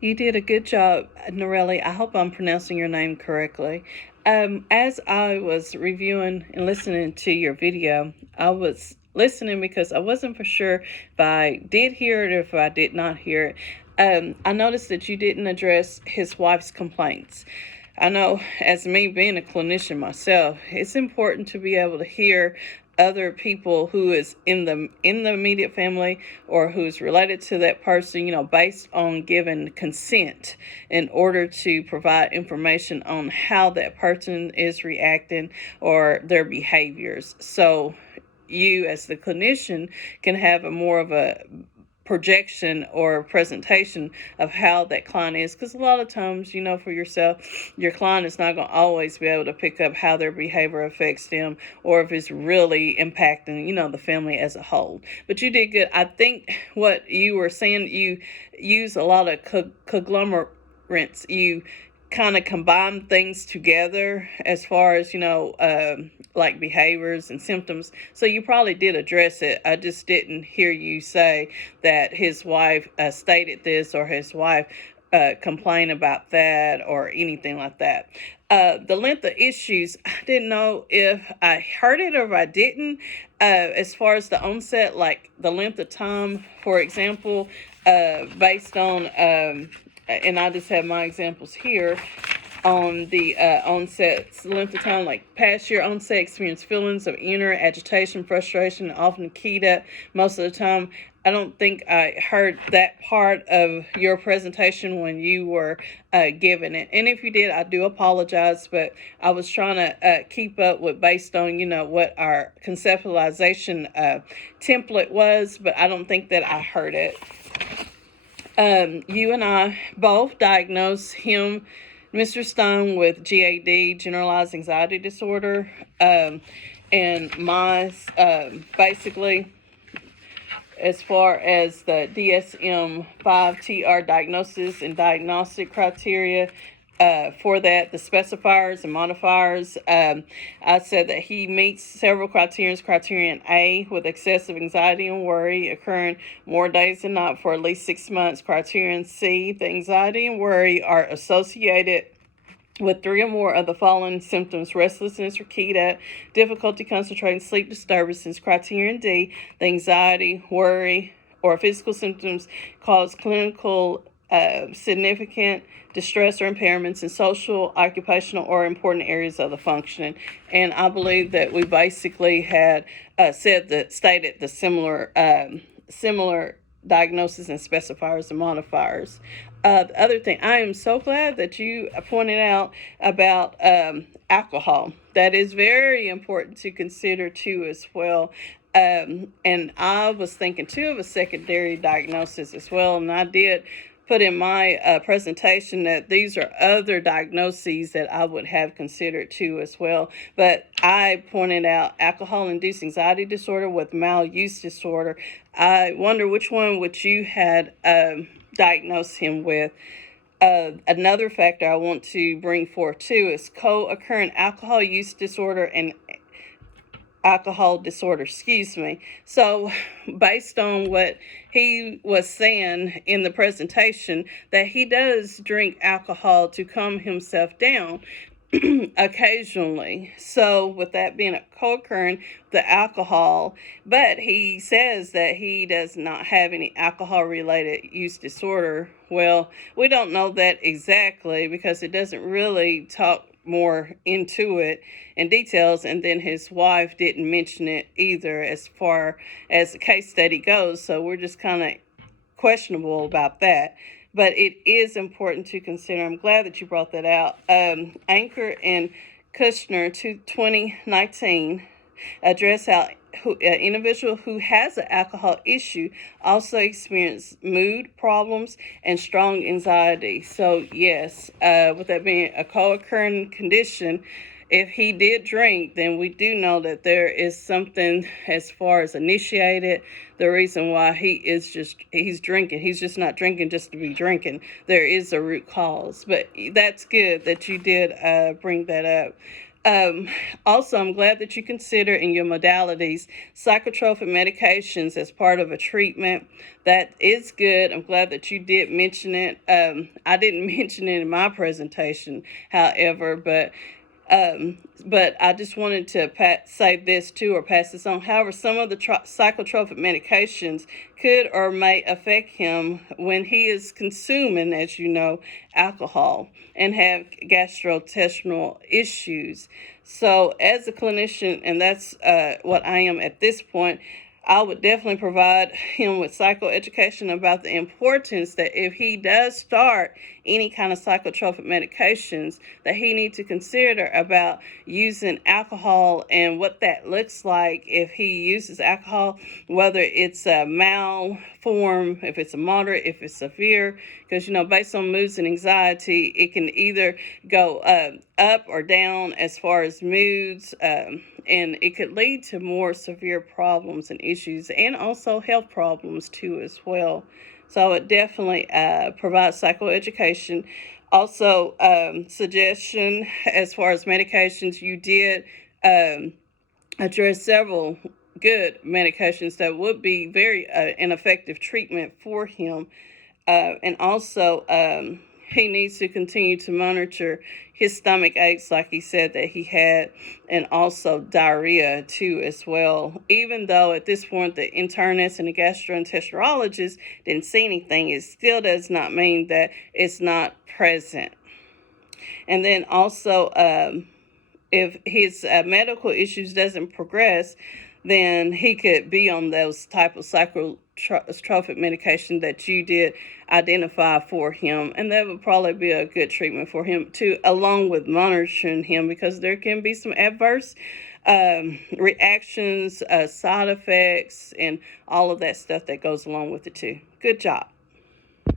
You did a good job, Norelli. I hope I'm pronouncing your name correctly. As I was reviewing and listening to your video, I was listening because I wasn't for sure if I did hear it or if I did not hear it. I noticed that you didn't address his wife's complaints. I know, as me being a clinician myself, it's important to be able to hear other people who is in the immediate family or who's related to that person, based on giving consent in order to provide information on how that person is reacting or their behaviors. So you as the clinician can have a more of a projection or presentation of how that client is, because a lot of times, for yourself, your client is not going to always be able to pick up how their behavior affects them or if it's really impacting the family as a whole. But you did good. I think what you were saying, you use a lot of conglomerates. You kind of combine things together as far as like behaviors and symptoms. So you probably did address it. I just didn't hear you say that his wife stated this or his wife complained about that or anything like that. The length of issues, I didn't know if I heard it or if I didn't. As far as the onset, like the length of time, for example, based on and I just have my examples here on the onset's length of time, like past year onset experience feelings of inner agitation, frustration, often keyed up most of the time. I don't think I heard that part of your presentation when you were giving it. And if you did, I do apologize, but I was trying to keep up with based on, what our conceptualization template was, but I don't think that I heard it. You and I both diagnosed him, Mr. Stein, with GAD, generalized anxiety disorder, and my basically, as far as the DSM-5-TR diagnosis and diagnostic criteria, for that, the specifiers and modifiers, I said that he meets several criterion. Criterion A, with excessive anxiety and worry occurring more days than not for at least 6 months. Criterion C, the anxiety and worry are associated with 3 or more of the following symptoms: restlessness or keyed up, difficulty concentrating, sleep disturbances. Criterion D, the anxiety, worry, or physical symptoms cause clinical significant distress or impairments in social, occupational, or important areas of the functioning. And I believe that we basically had stated the similar diagnosis and specifiers and modifiers. The other thing, I am so glad that you pointed out about alcohol. That is very important to consider too as well. And I was thinking too of a secondary diagnosis as well, and I did put in my presentation that these are other diagnoses that I would have considered too as well. But I pointed out alcohol-induced anxiety disorder with mild use disorder. I wonder which one would you had diagnosed him with. Another factor I want to bring forth too is co-occurring alcohol use disorder and alcohol disorder, So based on what he was saying in the presentation, that he does drink alcohol to calm himself down occasionally. So with that being a co-occurring, the alcohol, but he says that he does not have any alcohol related use disorder. Well, we don't know that exactly because it doesn't really talk more into it in details, and then his wife didn't mention it either as far as the case study goes, so we're just kind of questionable about that. But it is important to consider. I'm glad that you brought that out. Anchor and Kushner, 2019, address how an individual who has an alcohol issue also experience mood problems and strong anxiety. So yes, with that being a co-occurring condition, if he did drink, then we do know that there is something as far as initiated. The reason why he's drinking, he's just not drinking just to be drinking. There is a root cause. But that's good that you did bring that up. Um, Also, I'm glad that you consider in your modalities psychotropic medications as part of a treatment. That is good. I'm glad that you did mention it. I didn't mention it in my presentation, however, but I just wanted to say this too, or pass this on. However, some of the psychotropic medications could or may affect him when he is consuming, as you know, alcohol and have gastrointestinal issues. So, as a clinician, and that's what I am at this point, I would definitely provide him with psychoeducation about the importance that if he does start any kind of psychotropic medications, that he needs to consider about using alcohol and what that looks like if he uses alcohol, whether it's a mild form, if it's a moderate, if it's severe, because based on moods and anxiety, it can either go up or down as far as moods, and it could lead to more severe problems and issues, and also health problems too as well. So I would definitely provide psychoeducation. Also, suggestion as far as medications, you did address several good medications that would be very an effective treatment for him. And also, he needs to continue to monitor his stomach aches, like he said that he had, and also diarrhea too as well. Even though at this point the internist and the gastroenterologist didn't see anything, it still does not mean that it's not present. And then also, if his medical issues doesn't progress, then he could be on those type of psychotropic medication that you did identify for him, and that would probably be a good treatment for him too, along with monitoring him, because there can be some adverse reactions, side effects, and all of that stuff that goes along with it too. Good job.